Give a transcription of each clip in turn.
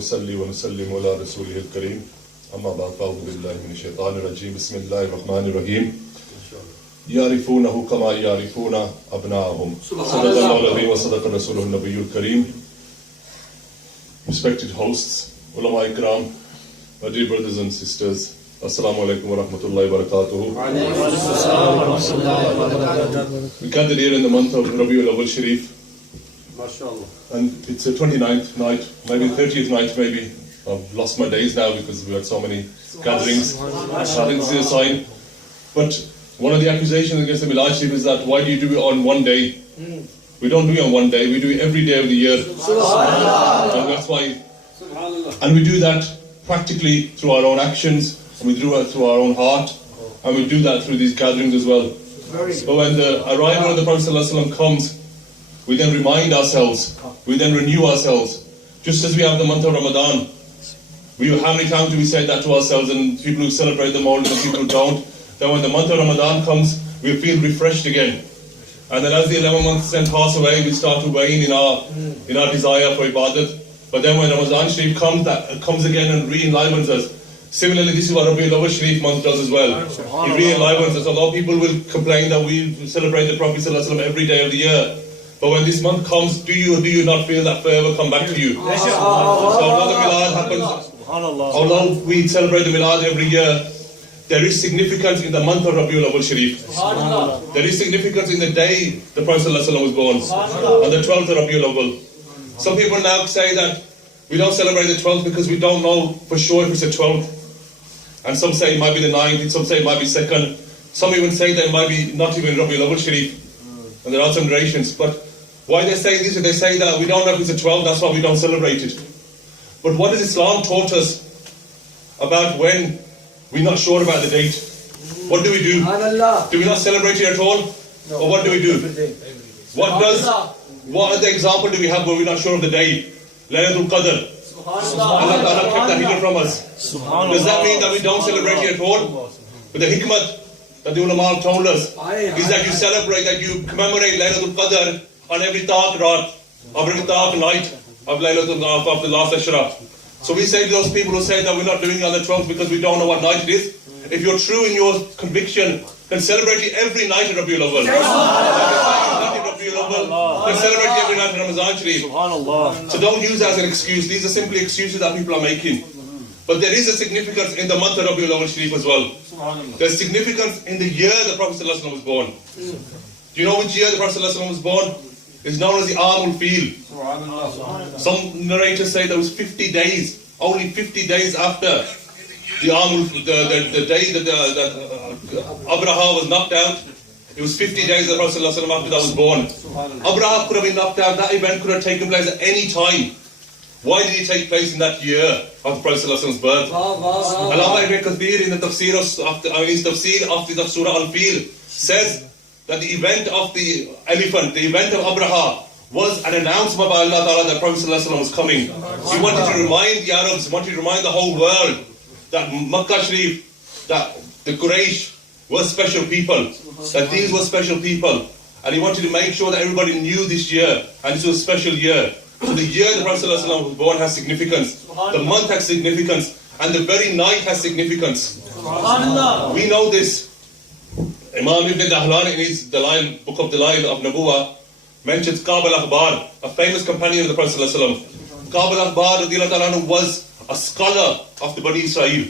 ونصلي ونسلم على رسوله الكريم أما بعد فأعوذ بالله من الشيطان الرجيم بسم الله الرحمن الرحيم يعرفونه كما يعرفون أبناءهم صدق الله العظيم وصدق رسوله النبي الكريم. Respected hosts, ulama ikram, my dear brothers and sisters, assalamu alaikum wa rahmatullahi wa barakatuhu. We gathered here in the month of Rabiul Awwal Sharif, and it's the 29th night, maybe the 30th night maybe. I've lost my days now because we had so many gatherings. I didn't see a sign. But one of the accusations against the Milad Sharif is that why do you do it on one day? We don't do it on one day, we do it every day of the year. And that's why. And we do that practically through our own actions, and we do it through our own heart, and we do that through these gatherings as well. But when the arrival of the Prophet ﷺ comes, we then remind ourselves, we then renew ourselves. Just as we have the month of Ramadan, how many times do we say that to ourselves, and people who celebrate the Mawlid and people who don't, then when the month of Ramadan comes, we feel refreshed again. And then as the 11 months then pass away, we start to wane in our desire for ibadat. But then when Ramadan Sharif comes, that comes again and re-enlivens us. Similarly, this is what Rabiul Awwal Sharif month does as well. It re-enlivens us. Although people will complain that we celebrate the Prophet ﷺ every day of the year, but when this month comes, do you or do you not feel that forever come back to you? So although the Milad happens, although we celebrate the Milad every year, there is significance in the month of Rabiul Awwal Sharif. There is significance in the day the Prophet ﷺ was born, on the 12th of Rabiul Awwal. Some people now say that we don't celebrate the 12th because we don't know for sure if it's the 12th. And some say it might be the 9th, and some say it might be 2nd. Some even say that it might be not even Rabiul Awwal Sharif. And there are some narrations. But why they say this? They say that we don't know if it's the 12th, that's why we don't celebrate it. But what has Islam taught us about when we're not sure about the date? What do we do? Do we not celebrate it at all? Or what do we do? What other example do we have where we're not sure of the day? Laylatul Qadr. Allah Ta'ala kept that hidden from us. Does that mean that we don't celebrate it at all? But the hikmah that the ulama told us is that you celebrate, that you commemorate Laylatul Qadr on every dark raat, or every dark night of Laylatul of the last Ashraf. So we say to those people who say that we're not doing it on the 12th because we don't know what night it is, if you're true in your conviction, then celebrate it every night of Rabiul Awwal. Then celebrate it every night of Ramadan Sharif. So don't use that as an excuse. These are simply excuses that people are making. But there is a significance in the month of Rabiul Awwal Sharif as well. There's significance in the year the Prophet ﷺ was born. Do you know which year the Prophet ﷺ was born? It's known as the Amul Fil. Some narrators say there was 50 days, only 50 days after the day that Abraha was knocked out. It was 50 days that the Prophet ﷺ after that was born. Abraha could have been knocked out. That event could have taken place at any time. Why did it take place in that year of the Prophet ﷺ's birth? Allama Ibn Kathir in the tafsir of the Surah Al-Fil says that the event of the elephant, the event of Abraha, was an announcement by Allah Ta'ala that Prophet ﷺ was coming. He wanted to remind the Arabs, he wanted to remind the whole world that Makkah Sharif, that the Quraysh were special people, that these were special people. And he wanted to make sure that everybody knew this year, and this was a special year. So the year the Prophet ﷺ was born has significance, the month has significance, and the very night has significance. We know this. Imam Ibn Dahlan in his book of Dalail of Nabuwa mentions Ka'b al-Akhbar, a famous companion of the Prophet ﷺ. Ka'b al-Akhbar was a scholar of the Bani Israel.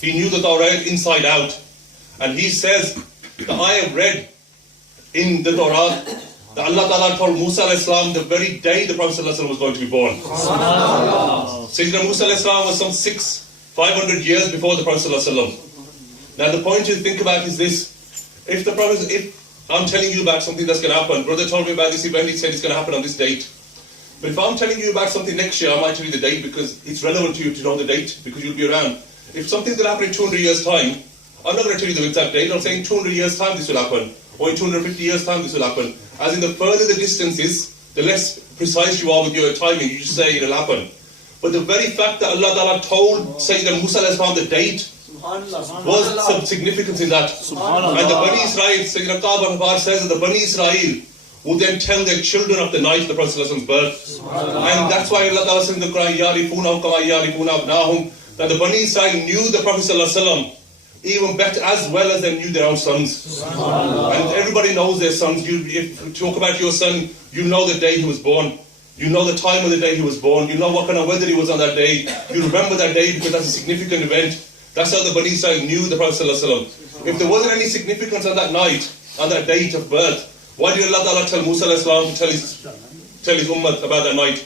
He knew the Torah inside out. And he says that I have read in the Torah that Allah Ta'ala told Musa al-Islam the very day the Prophet ﷺ was going to be born. Sayyidina Musa al-Islam was some 500 years before the Prophet ﷺ. Now the point to think about is this. If I'm telling you about something that's going to happen, brother told me about this event, he said it's going to happen on this date. But if I'm telling you about something next year, I might tell you the date because it's relevant to you to know the date because you'll be around. If something's going to happen in 200 years' time, I'm not going to tell you the exact date. I'm saying 200 years' time this will happen, or in 250 years' time this will happen. As in the further the distance is, the less precise you are with your timing. You just say it'll happen. But the very fact that Allah Ta'ala told Sayyidina Musa the date was some significance in that. And the Bani Israel, Sayyidina Ka'b al-Akhbar says that the Bani Israel would then tell their children of the night of the Prophet's birth. And that's why Allah Ta'ala says in the Quran, يَعْرِفُونَهُمْ كَمَا يَعْرِفُونَ أَبْنَاءَهُمْ, that the Bani Israel knew the Prophet even better, as well as they knew their own sons. And everybody knows their sons. If you talk about your son, you know the day he was born. You know the time of the day he was born. You know what kind of weather he was on that day. You remember that day because that's a significant event. That's how the Bani Israel knew the Prophet ﷺ. If there wasn't any significance on that night, on that date of birth, why did Allah Ta'ala tell Musa ﷺ to tell his ummah about that night?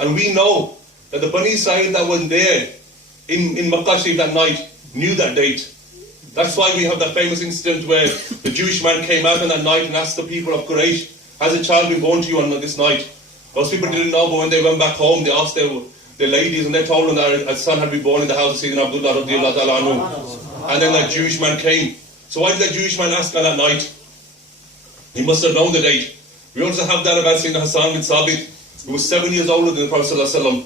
And we know that the Bani Israel that was there in Makkah Sharif that night knew that date. That's why we have that famous incident where the Jewish man came out on that night and asked the people of Quraysh, has a child been born to you on this night? Those people didn't know, but when they went back home, they asked their ladies, and they told them that a son had been born in the house of Sayyidina Abdullah radiallahu ta'ala anhu. And then that Jewish man came. So why did that Jewish man ask on that night? He must have known the date. We also have that about Sayyidina Hassan bin Sabit, who was 7 years older than the Prophet ﷺ,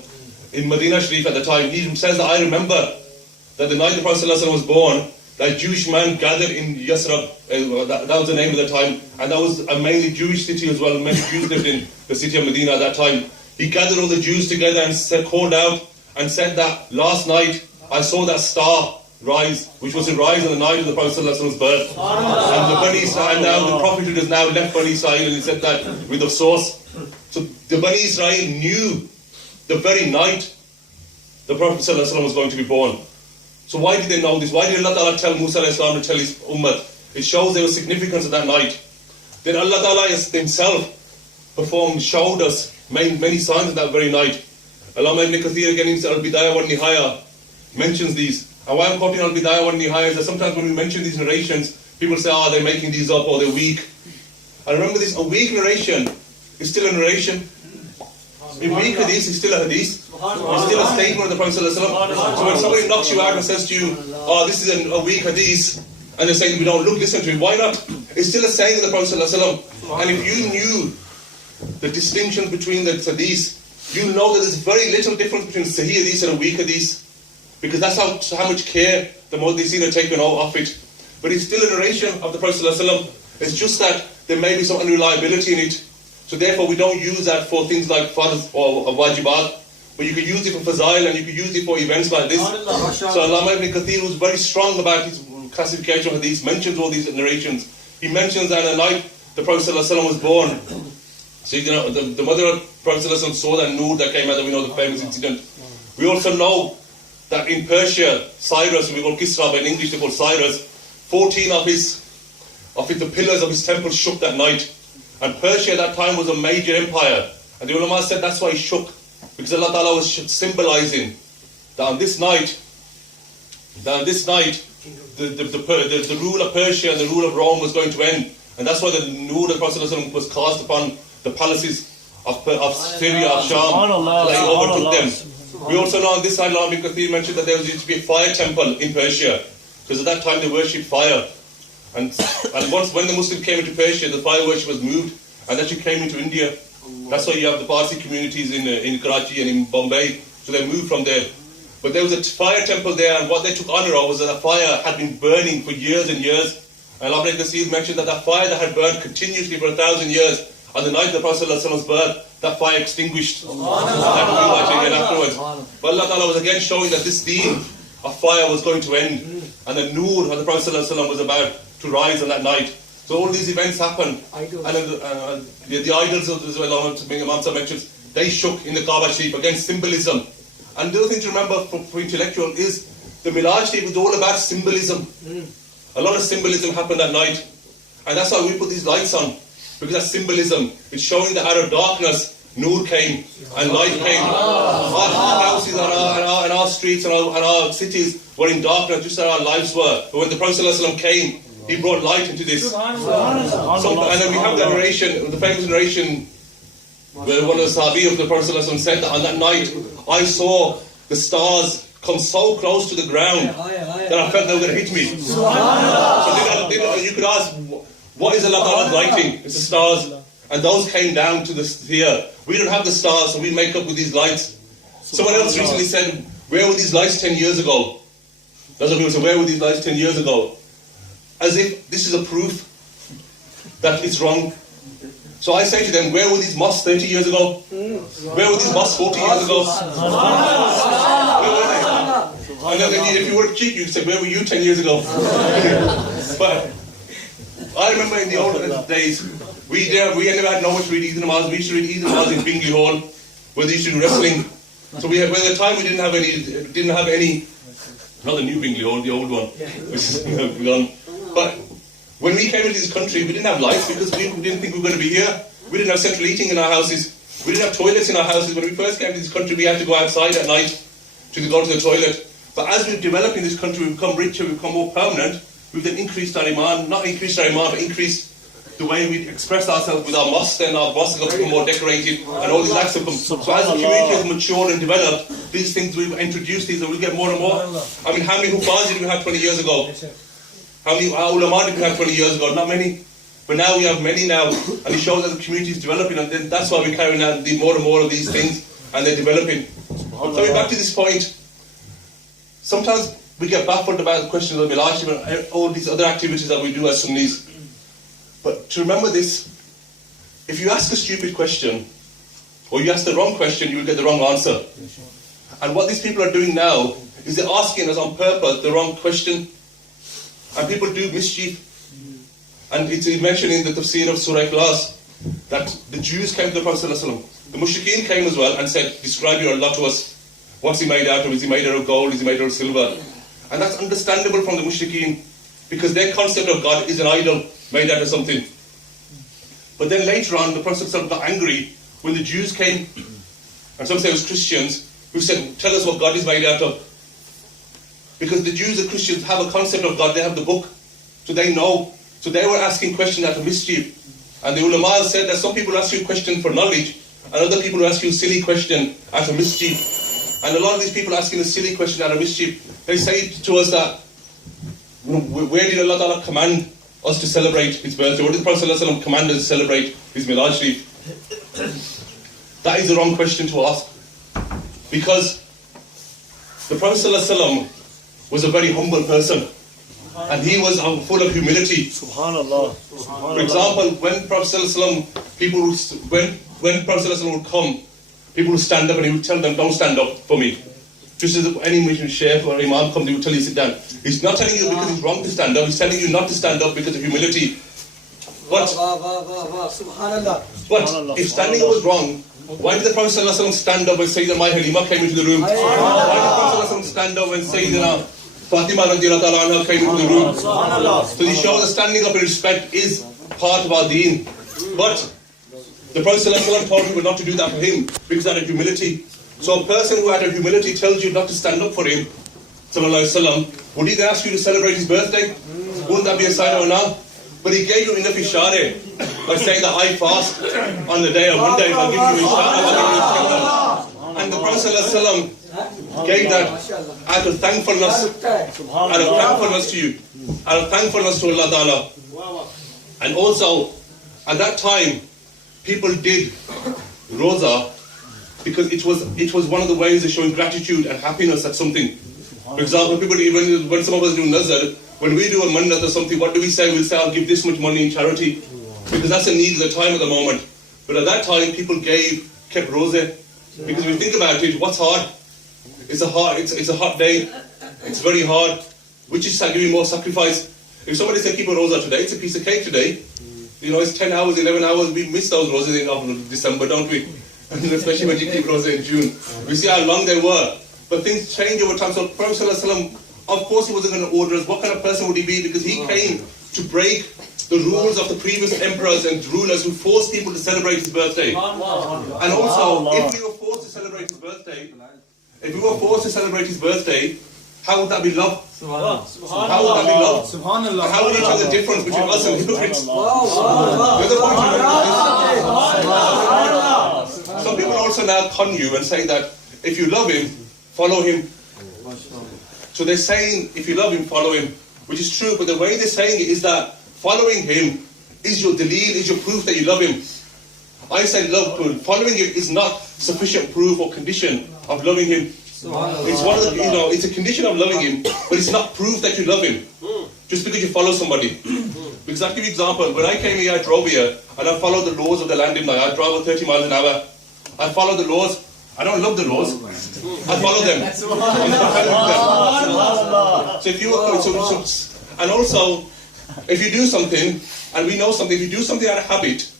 in Medina Sharif at the time. He says that I remember that the night the Prophet ﷺ was born, that Jewish man gathered in Yasrib, that was the name of the time, and that was a mainly Jewish city as well. Many Jews lived in the city of Medina at that time. He gathered all the Jews together and called out and said that last night I saw that star rise, which was to rise on the night of the Prophet's birth. And the Bani Israel, now the Prophet has now left Bani Israel, and he said that with the source. So the Bani Israel knew the very night the Prophet was going to be born. So why did they know this? Why did Allah Ta'ala tell Musa to tell his ummah? It shows there was significance of that night. Then Allah Ta'ala himself showed us many signs of that very night. Allama ibn Kathir again in Al-Bidayah wa Nihaya mentions these. And why I'm quoting Al-Bidayah wa Nihaya is that sometimes when we mention these narrations, people say, they're making these up or they're weak. And remember this, a weak narration is still a narration. A weak hadith is still a hadith. It's still a statement of the Prophet ﷺ. So when somebody knocks you out and says to you, this is a weak hadith, and they're saying we don't listen to it, why not? It's still a saying of the Prophet ﷺ. And if you knew the distinction between the hadith, you know that there's very little difference between Sahih hadith and a weak hadith. Because that's how much care the Muhaddithin are taken off it. But it's still a narration of the Prophet ﷺ. It's just that there may be some unreliability in it. So therefore we don't use that for things like farz or wajibat. But you could use it for fazail and you could use it for events like this. So Allama ibn Kathir was very strong about his classification of hadith, mentions all these narrations. He mentions that on the night the Prophet ﷺ was born. So the mother of the Prophet ﷺ saw that nur that came out, and we know the famous incident. We also know that in Persia, Cyrus, we call Kisra, but in English they call Cyrus, 14 of the pillars of his temple shook that night. And Persia at that time was a major empire. And the ulama said that's why it shook. Because Allah Ta'ala was symbolizing that on this night, the rule of Persia and the rule of Rome was going to end. And that's why the nur of the Prophet ﷺ was cast upon the palaces of Syria, of Sham. They overtook them. We also know on this side, Allama ibn Kathir mentioned that there used to be a fire temple in Persia. Because at that time they worshipped fire. And once when the Muslims came into Persia, the fire worship was moved and actually came into India. That's why you have the Parsi communities in Karachi and in Bombay. So they moved from there. But there was a fire temple there, and what they took honor of was that the fire had been burning for years and years. And Allama ibn Kathir mentioned that fire that had burned continuously for 1,000 years, on the night of the Prophet's birth, that fire extinguished. Afterwards. But Allah Ta'ala was again showing that this deen of fire was going to end. And the nur of the Prophet was about to rise on that night. So all these events happened. And the idols of the Imam mentions, they shook in the Kaaba Sharif against symbolism. And the other thing to remember for intellectual is the Milad Sharif was all about symbolism. A lot of symbolism happened that night. And that's why we put these lights on. Because that's symbolism. It's showing that out of darkness, nur came and light came. Our houses and our streets and our cities were in darkness just as our lives were. But when the Prophet ﷺ came, he brought light into this. And then we have the narration, the famous narration, where one of the Sahabi of the Prophet ﷺ said that on that night, I saw the stars come so close to the ground that I felt they were going to hit me. So you could ask, what is Allah Ta'ala's lighting? It's the stars. And those came down to the sphere. We don't have the stars, so we make up with these lights. Someone else recently said, where were these lights 10 years ago? That's what people say, where were these lights 10 years ago? As if this is a proof that it's wrong. So I say to them, where were these mosques 30 years ago? Where were these mosques 40 years ago? Where were they? And then if you were cheeky, you'd say, where were you 10 years ago? But I remember in the old days, we never had no much to read Eid namaz. We used to read Eid namaz in Bingley Hall, where they used to do wrestling. So by the time we didn't have any, not the new Bingley Hall, the old one, which is gone. But when we came into this country, we didn't have lights because we didn't think we were going to be here. We didn't have central heating in our houses. We didn't have toilets in our houses. When we first came to this country, we had to go outside at night to go to the toilet. But as we've developed in this country, we've become richer, we've become more permanent. We've then increased our iman, not increased our iman, but increased the way we express ourselves with our mosques, and our mosques have become more decorated, and all these acts have come. So as the community has matured and developed, these things we've introduced these, and we'll get more and more. I mean, how many huffaz did we have 20 years ago? How many ulama did we have 20 years ago? Not many. But now we have many now, and it shows that the community is developing, and then that's why we're carrying out more and more of these things, and they're developing. Coming back to this point, sometimes we get baffled about the question of Milaj and all these other activities that we do as Sunnis. But to remember this, if you ask a stupid question, or you ask the wrong question, you will get the wrong answer. And what these people are doing now is they're asking us on purpose the wrong question. And people do mischief. And it's mentioned in the tafsir of Surah Ikhlas that the Jews came to the Prophet ﷺ. The mushrikeen came as well and said, describe your Allah to us. What's he made out of? Is he made out of gold? Is he made out of silver? And that's understandable from the mushrikeen, because their concept of God is an idol made out of something. But then later on, the Prophet ﷺ got angry when the Jews came, and some say it was Christians, who said, tell us what God is made out of. Because the Jews and Christians have a concept of God, they have the book, so they know. So they were asking questions out of mischief. And the ulama said that some people ask you a question for knowledge, and other people ask you a silly question out of mischief. And a lot of these people asking a silly question out of mischief, they say to us that, where did Allah Ta'ala command us to celebrate his birthday? What did the Prophet ﷺ command us to celebrate his Milaj Sharif? That is the wrong question to ask. Because the Prophet ﷺ was a very humble person. And he was full of humility. Subhanallah. For example, when Prophet ﷺ, when Prophet ﷺ would come, people would stand up and he would tell them, don't stand up for me. Just as any Muslim sheikh or imam comes, he would tell you sit down. He's not telling you because it's wrong to stand up, he's telling you not to stand up because of humility. But if standing up was wrong, why did the Prophet ﷺ stand up when Sayyidina Halima came into the room? Why did the Prophet ﷺ stand up when Sayyidina Fatima radiallahu anha came into the room? So this shows that standing up in respect is part of our deen. But the Prophet ﷺ told people not to do that for him because out of humility. So a person who out of humility tells you not to stand up for him, sallallahu alaihi wasallam, would he then ask you to celebrate his birthday? Wouldn't that be a sign of honor? But he gave you enough ishare by saying that I fast on the day of Monday, I'll give you ishare. And the Prophet ﷺ gave that out of thankfulness, to you, out of thankfulness to Allah Ta'ala. And also, at that time, people did roza because it was one of the ways of showing gratitude and happiness at something. For example, people even when some of us do nazar, when we do a mannat or something, what do we say? We'll say, I'll give this much money in charity, because that's a need of the time at the moment. But at that time, people kept roza, because when you think about it, what's hard? It's a hot day. It's very hard. Which is giving more sacrifice. If somebody said keep a roza today, it's a piece of cake today. You know, it's 10 hours, 11 hours. We miss those roses in December, don't we? Especially when you keep roza in June. We see how long they were. But things change over time. So Prophet ﷺ, of course he wasn't going to order us. What kind of person would he be? Because he came to break the rules of the previous emperors and rulers who forced people to celebrate his birthday. And also, if we were forced to celebrate his birthday, how would that be love? How would that be love? How would you tell the difference between us and hypocrites? Some people also now con you and say that if you love him, follow him. So they're saying if you love him, follow him, which is true, but the way they're saying it is that following him is your daleel, is your proof that you love him. I say following him is not sufficient proof or condition of loving him. It's one of the, it's a condition of loving him, but it's not proof that you love him. Just because you follow somebody. Because Because I'll give you an example. When I came here, I drove here, and I followed the laws of the land, didn't I? I drove at 30 miles an hour. I followed the laws. I don't love the laws. I follow them. So if you and also, if you do something, and we know something, if you do something out of habit,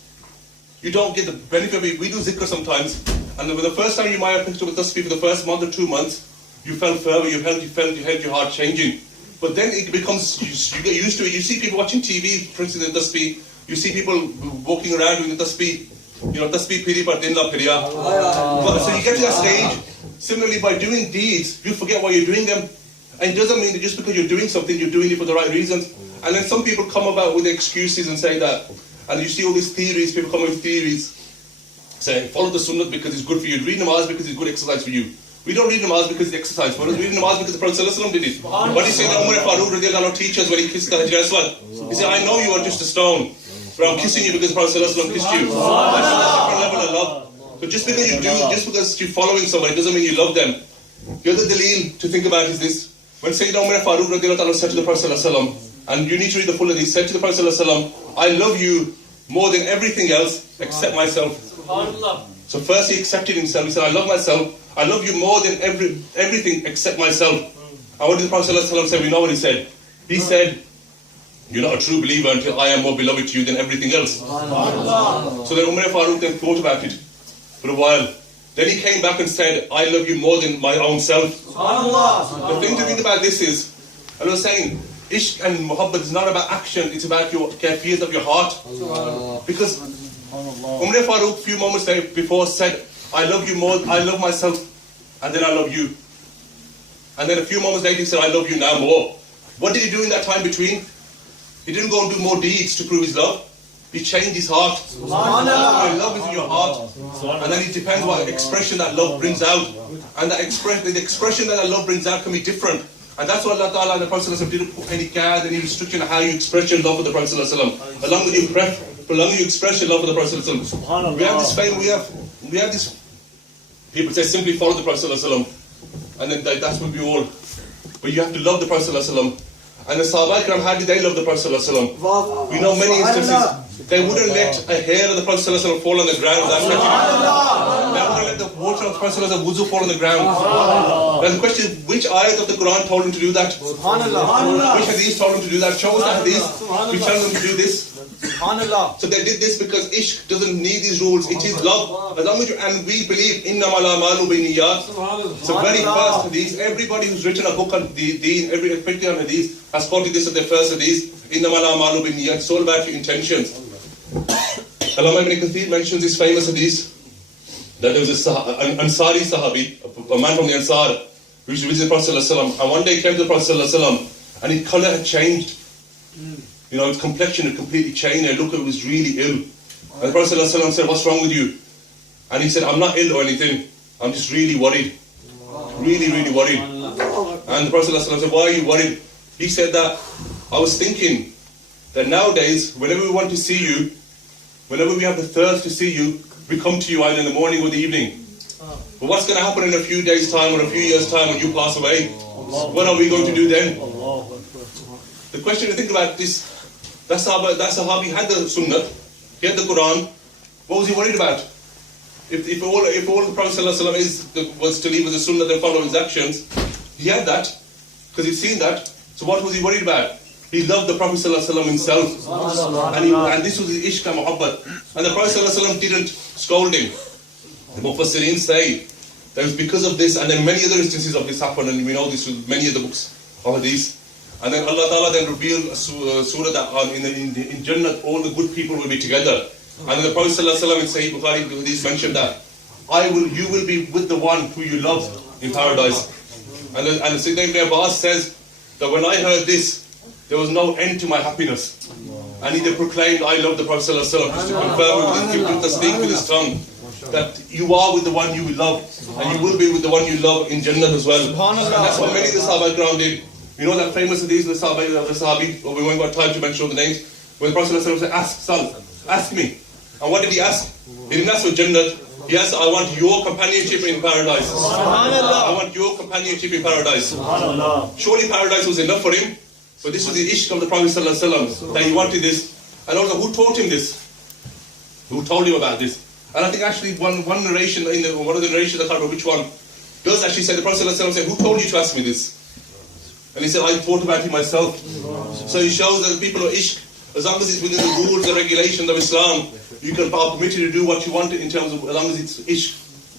you don't get the benefit of it. We do zikr sometimes, and the first time you might have picked up a tasbih for the first month or 2 months, you felt fervor, you felt your heart changing. But then it becomes, you get used to it. You see people watching TV, for instance, in tasbih. You see people walking around doing the tasbih. You know, tasbih piri par din la piriya. So you get to that stage. Similarly, by doing deeds, you forget why you're doing them. And it doesn't mean that just because you're doing something, you're doing it for the right reasons. And then some people come about with excuses and say that. And you see all these theories, people come with theories, saying, follow the sunnah because it's good for you. Read namaz because it's good exercise for you. We don't read namaz because it's exercise for us. We read namaz because the Prophet ﷺ did it. What did he say that Umar Farooq radiallahu anhu teaches when he kissed the Hajar Aswad? He said, I know you are just a stone, but I'm kissing you because the Prophet ﷺ kissed you. That's a different level of love. So just because you're following somebody doesn't mean you love them. The other dalil to think about is this. When Sayyidina Umar Farooq radiallahu anhu said to the Prophet ﷺ, and you need to read the full of this, said to the Prophet ﷺ, I love you more than everything else except myself. So first he accepted himself. He said, I love myself. I love you more than everything except myself. And what did the Prophet ﷺ say? We know what he said. He said, you're not a true believer until I am more beloved to you than everything else. So then Umar Farooq then thought about it for a while. Then he came back and said, I love you more than my own self. The thing to think about this is, I was saying, Ishq and Muhabbat is not about action, it's about your kafiyat of your heart. Because Umar Farooq a few moments before said, I love you more, I love myself, and then I love you. And then a few moments later he said, I love you now more. What did he do in that time between? He didn't go and do more deeds to prove his love. He changed his heart. Your love is in your heart. And then it depends what expression that love brings out. And the expression that love brings out can be different. And that's why Allah Ta'ala and the Prophet ﷺ didn't put any guard, any restriction on how you express your love for the Prophet ﷺ. Along with you express your love for the Prophet ﷺ. We have this fame, we have this, people say simply follow the Prophet ﷺ. And then that's what we all, but you have to love the Prophet ﷺ. And the Sahaba Ikram, how did they love the Prophet ﷺ? We know many instances. They wouldn't let a hair of the Prophet ﷺ fall on the ground without touching it. They wouldn't let the water of the Prophet ﷺ wuzu fall on the ground. And the question is, which ayat of the Quran told him to do that? Which hadith told him to do that? Show us the hadith. We tell them to do this. So they did this because ishq doesn't need these rules. It is love. As long as and we believe innamal a'malu binniyat. So very first hadith, everybody who's written a book on the deen, especially on hadith, has quoted this as their first hadith. Innamal a'malu binniyat. It's all about your intentions. Allama ibn Kathir mentions this famous hadith that there was an Ansari Sahabi, a man from the Ansar, who used to visit the Prophet ﷺ, and one day he came to the Prophet ﷺ, and his colour had changed. You know, his complexion had completely changed, and look, it was really ill. And the Prophet ﷺ said, what's wrong with you? And he said, I'm not ill or anything, I'm just really worried. Really, really worried. And the Prophet ﷺ said, why are you worried? He said that, I was thinking that nowadays, whenever we want to see you, whenever we have the thirst to see you, we come to you either in the morning or the evening. But what's going to happen in a few days' time or a few years' time when you pass away? What are we going to do then? The question to think about this, that Sahabi had the Sunnah, he had the Quran. What was he worried about? If all the Prophet ﷺ was to leave with the Sunnah and follow his actions, he had that, because he'd seen that. So what was he worried about? He loved the Prophet ﷺ himself. And this was his ishq and muhabbat. And the Prophet ﷺ didn't scold him. The Mufassirin say that it was because of this, and then many other instances of this happened, and we know this with many of the books of hadith. And then Allah Ta'ala then revealed a surah that in Jannah all the good people will be together. And then the Prophet ﷺ in Sahih Bukhari hadith mentioned that you will be with the one who you love in paradise. And Sayyidina Ibn Abbas says that when I heard this, there was no end to my happiness. And he then proclaimed, I love the Prophet ﷺ, just to confirm with his speak with his tongue, that you are with the one you love, and you will be with the one you love in Jannah as well. And that's what many of the Sahaba Ikram did. You know that famous hadith of the Sahabi, we won't got time to mention all the names, when the Prophet ﷺ said, ask, son, ask me. And what did he ask? He didn't ask for Jannah. He asked, I want your companionship in paradise. I want your companionship in paradise. Surely paradise was enough for him. But this was the ishq of the Prophet ﷺ, that he wanted this. And also, who taught him this? Who told him about this? And I think actually one narration, one of the narrations, I can't remember which one, does actually say, the Prophet ﷺ said, who told you to ask me this? And he said, I thought about it myself. So he shows that the people of ishq, as long as it's within the rules and regulations of Islam, you can be permitted to do what you want in terms of, as long as it's ishq.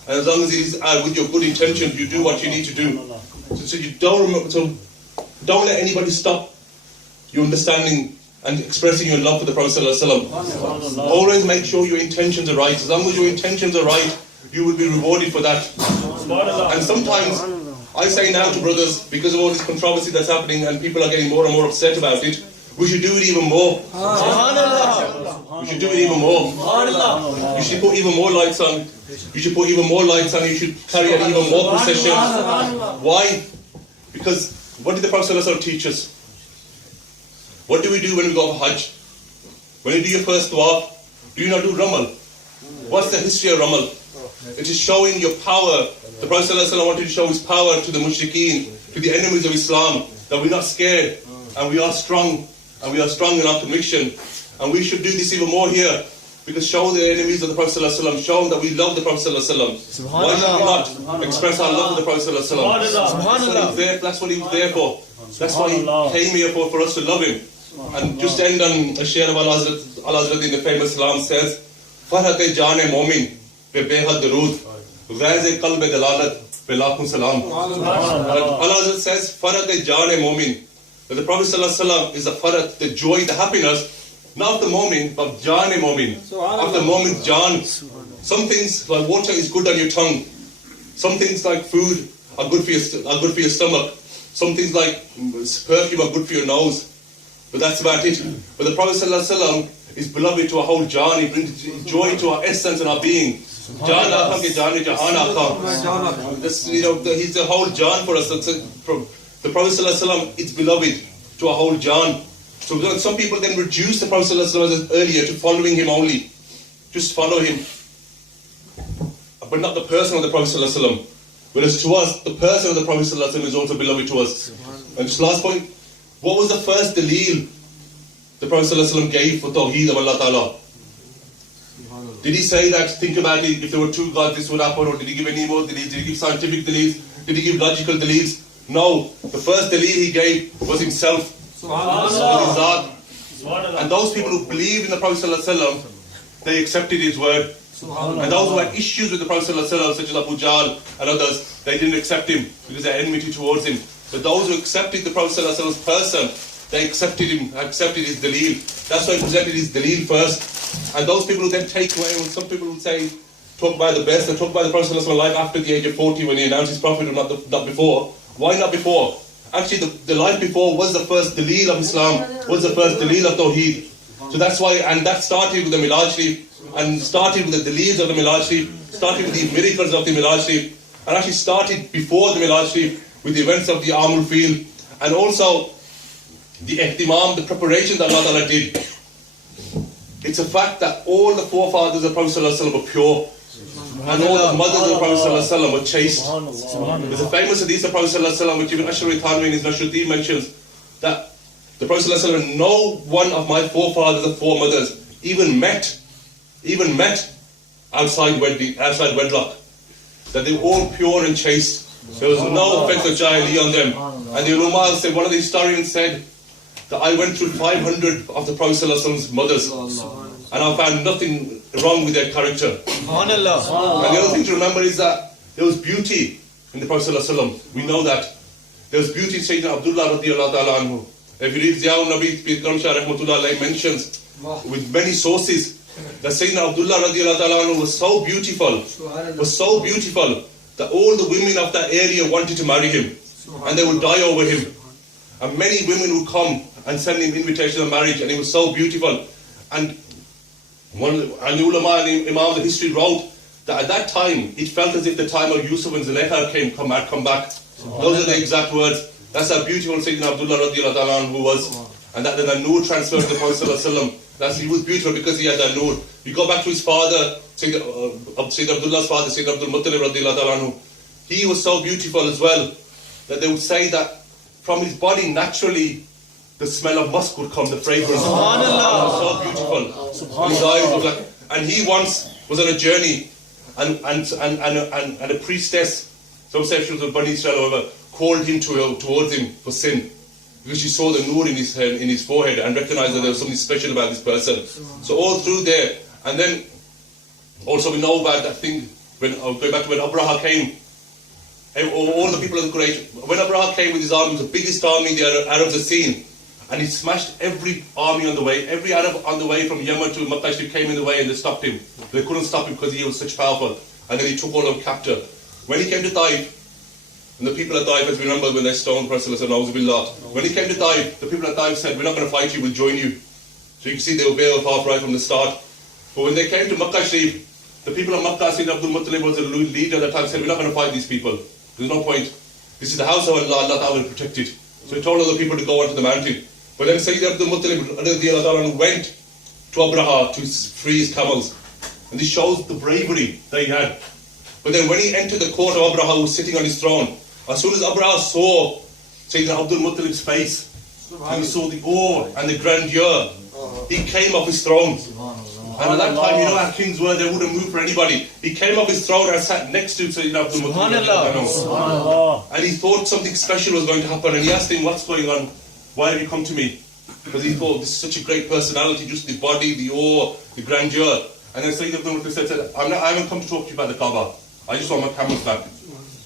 And as long as it is with your good intentions, you do what you need to do. So you don't let anybody stop your understanding and expressing your love for the Prophet ﷺ. Always make sure your intentions are right. As long as your intentions are right, you will be rewarded for that. And sometimes, I say now to brothers, because of all this controversy that's happening and people are getting more and more upset about it, we should do it even more. We should do it even more. You should put even more lights on. You should put even more lights on. You should carry out even more processions. Why? Because what did the Prophet ﷺ teach us? What do we do when we go for Hajj? When you do your first tawaf, do you not do Ramal? What's the history of Ramal? It is showing your power. The Prophet ﷺ wanted to show his power to the mushrikeen, to the enemies of Islam, that we're not scared and we are strong, and we are strong in our conviction. And we should do this even more here, because show the enemies of the Prophet ﷺ, show them that we love the Prophet ﷺ. Why should we not express our love for the Prophet ﷺ? That's what he was there for. That's why he came here for us to love him. And just to end on a share of Allah Hazrat in the famous Salam says, Farhat-e Jaan-e Momin pe behad darud, Ghaz-e Qalb-e Dalalat pe lakhun salam. Allah Hazrat says, Farhat-e Jaan-e Momin, that the Prophet ﷺ is the farat, the joy, the happiness, not of the moment, but Jaan-e Momin. Of the moment, Jaan. Some things like water is good on your tongue. Some things like food are good for your stomach. Some things like perfume are good for your nose. But that's about it. But the Prophet ﷺ is beloved to our whole Jaan. He brings joy to our essence and our being. Jaan aakha ke Jaan jahan aakha. He's the whole Jaan for us. The Prophet ﷺ is beloved to our whole Jaan. So some people then reduce the Prophet ﷺ earlier to following him only. Just follow him. But not the person of the Prophet ﷺ. Whereas to us, the person of the Prophet ﷺ is also beloved to us. And just last point, what was the first daleel the Prophet ﷺ gave for Tawheed of Allah Ta'ala? Did he say that, think about it, if there were two gods this would happen, or did he give any more deleels? Did he give scientific deleels? Did he give logical deleels? No. The first deleel he gave was himself. And those people who believe in the Prophet ﷺ, they accepted his word. And those who had issues with the Prophet ﷺ, such as Abu Jahl and others, they didn't accept him because they had enmity towards him. But those who accepted the Prophet ﷺ's person, they accepted him, accepted his daleel. That's why he presented his daleel first. And those people who then take away, when some people would say, talk about the best, and talk about the Prophet ﷺ's life after the age of 40 when he announced his prophet, not before. Why not before? Actually, the life before was the first daleel of Islam, was the first daleel of Tawheed. So that's why, and that started with the Milad Sharif, and started with the deleels of the Milad Sharif, started with the miracles of the Milad Sharif, and actually started before the Milad Sharif with the events of the Amul Field, and also the ihtimam, the preparation that Allah Ta'ala did. It's a fact that all the forefathers of the Prophet ﷺ were pure, and all the mothers of the Prophet ﷺ were chaste. There's a famous hadith of the Prophet ﷺ, which even Ash'ari Thanwi in his Nashruddin mentions, that the Prophet ﷺ, no one of my forefathers and foremothers even met outside wedlock. That they were all pure and chaste. There was no offense of Jahili on them. And the ulama said, one of the historians said, that I went through 500 of the Prophet ﷺ's mothers, and I found nothing wrong with their character. And the other thing to remember is that there was beauty in the Prophet ﷺ. We know that. There was beauty in Sayyidina Abdullah radiallahu ta'ala anhu. If you read Ziyaul Nabi, Pir Karam Shah rahmatullah alayhi mentions with many sources that Sayyidina Abdullah radiallahu ta'ala anhu was so beautiful that all the women of that area wanted to marry him, and they would die over him. And many women would come and send him invitations of marriage, and he was so beautiful. And the ulama and imam of the history wrote that at that time it felt as if the time of Yusuf and Zulaykha had come back. Those are the exact words. That's how beautiful Sayyidina Abdullah radiallahu ta'ala anhu was. And that the nur transferred to the Prophet sallallahu alaihi wasallam. He was beautiful because he had that nur. You go back to his father, Sayyidina Abdullah's father, Sayyidina Abdul Muttalib radiallahu ta'ala anhu. He was so beautiful as well that they would say that from his body naturally the smell of musk would come, the fragrance. Subhanallah. It was so beautiful. And his eyes were like, and he once was on a journey, and a priestess, some say she was a Bani Israel or whatever, called him towards him for sin. Because she saw the nur in his forehead and recognized that there was something special about this person. So all through there, and then also we know about that thing, when going back to when Abraha came, all the people of the Quraysh, when Abraha came with his army, the biggest army the Arabs had seen, and he smashed every army on the way. Every Arab on the way from Yemen to Makkah came in the way and they stopped him. They couldn't stop him because he was such powerful. And then he took all of them captive. When he came to Taif, and the people at Taif, as we remember when they stoned Prophet ﷺ, when he came to Taif, the people at Taif said, we're not going to fight you, we'll join you. So you can see they were bailed off right from the start. But when they came to Makkah Sharif, the people of Makkah, Sayyid Abdul Muttalib was the leader at the time, said, we're not going to fight these people. There's no point. This is the house of Allah, Allah Ta'ala will protect it. So he told other people to go onto the mountain. But then Sayyid Abdul Muttalib went to Abraha to free his camels. And this shows the bravery that he had. But then when he entered the court of Abraha, who was sitting on his throne, as soon as Abraha saw Sayyidina Abdul Muttalib's face, and he saw the awe and the grandeur, he came off his throne. And at that time, you know how kings were, they wouldn't move for anybody. He came off his throne and sat next to Sayyidina Abdul Muttalib. And he thought something special was going to happen, and he asked him, what's going on? Why have you come to me? Because he thought, this is such a great personality, just the body, the awe, the grandeur. And then Sayyidina Abdul Muttalib said, I haven't come to talk to you about the Kaaba. I just want my camels back,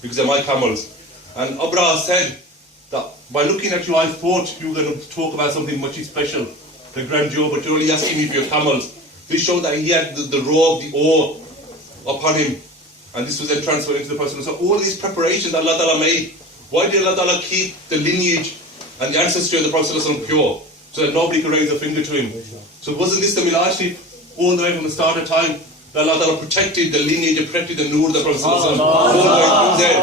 because they're my camels. And Abraha said that by looking at you, I thought you were going to talk about something much special, the grandeur, but you're only asking me for your camels. This showed that he had the robe, the awe upon him. And this was then transferred into the person. So all these preparations that Allah Ta'ala made, why did Allah Ta'ala keep the lineage and the ancestry of the Prophet ﷺ pure? So that nobody could raise a finger to him. So wasn't this the Milad Sharif all the way from the start of time? That Allah Ta'ala protected the lineage, protected the nur of the Prophet ﷺ all the way through there.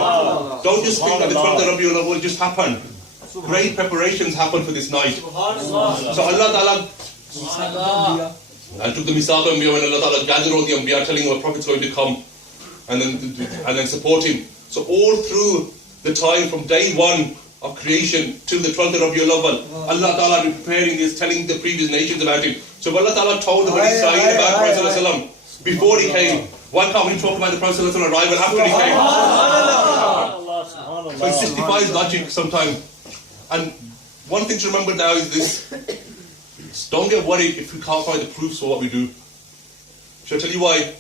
Don't just think that the 12th of Rabiul Awwal just happened. Great preparations happened for this night. So Allah Ta'ala and took the Misaq of Anbiya when Allah Ta'ala gathered all the Anbiya, telling what Prophet's going to come and then support him. So all through the time from day one of creation till the 12th of Rabiul Awwal, Allah Ta'ala been preparing this, telling the previous nations about him. So Allah Ta'ala told the Bani Israel about Prophet ﷺ before he came, why can't we talk about the Prophet ﷺ arrival after he came? So it just defies logic sometimes. And one thing to remember now is this. Don't get worried if we can't find the proofs for what we do. Shall I tell you why?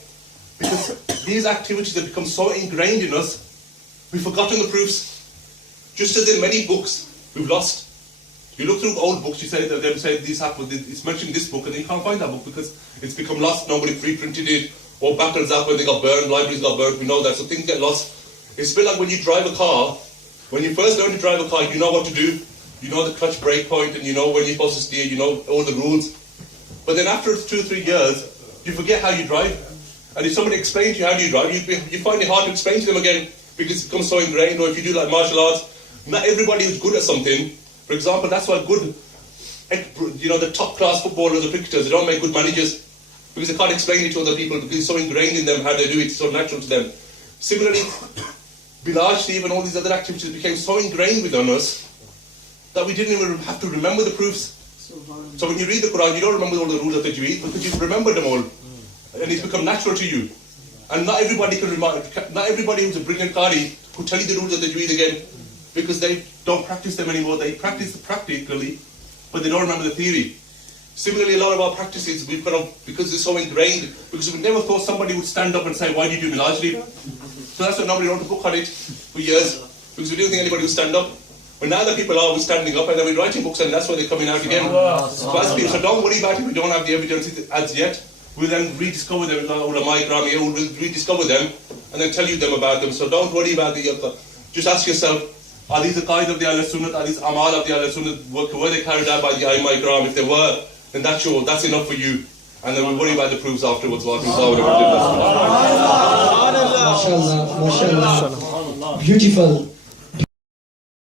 Because these activities have become so ingrained in us, we've forgotten the proofs. Just as in many books, we've lost. You look through old books, you say that they say this happened, it's mentioned in this book, and then you can't find that book because it's become lost, nobody reprinted it, or back and up when they got burned, libraries got burned, we know that, so things get lost. It's a bit like when you drive a car. When you first learn to drive a car, you know what to do. You know the clutch brake point, and you know when you're supposed to steer, you know all the rules. But then after 2 or 3 years, you forget how you drive. And if somebody explains to you how do you drive, you find it hard to explain to them again because it becomes so ingrained. Or if you do like martial arts, not everybody is good at something. For example, that's why the top class footballers or cricketers, they don't make good managers because they can't explain it to other people because it's so ingrained in them how they do it, it's so natural to them. Similarly, Bilal, Steve and all these other activities became so ingrained within us that we didn't even have to remember the proofs. So when you read the Quran, you don't remember all the rules of Tajweed because you've remembered them all. And it's become natural to you. And not everybody who's a brilliant Qari could tell you the rules of Tajweed again because they don't practice them anymore. They practice practically, but they don't remember the theory. Similarly, a lot of our practices, we've got because they're so ingrained, because we never thought somebody would stand up and say, why do you do Milad Sharif? So that's why nobody wrote a book on it for years, because we didn't think anybody would stand up. But now that people are standing up and then we're writing books and that's why they're coming out again. So don't worry about it, we don't have the evidence as yet. We'll then rediscover them, ulama ikram here, we'll rediscover them and then tell you them about them. So don't worry about just ask yourself, are these the qaid of the Ahl Sunnah, are these amal of the Ahl Sunnah, were they carried out by the Aimma ikram? If they were, then that's enough for you. And then we'll worry about the proofs afterwards. MashaAllah, MashaAllah. Beautiful.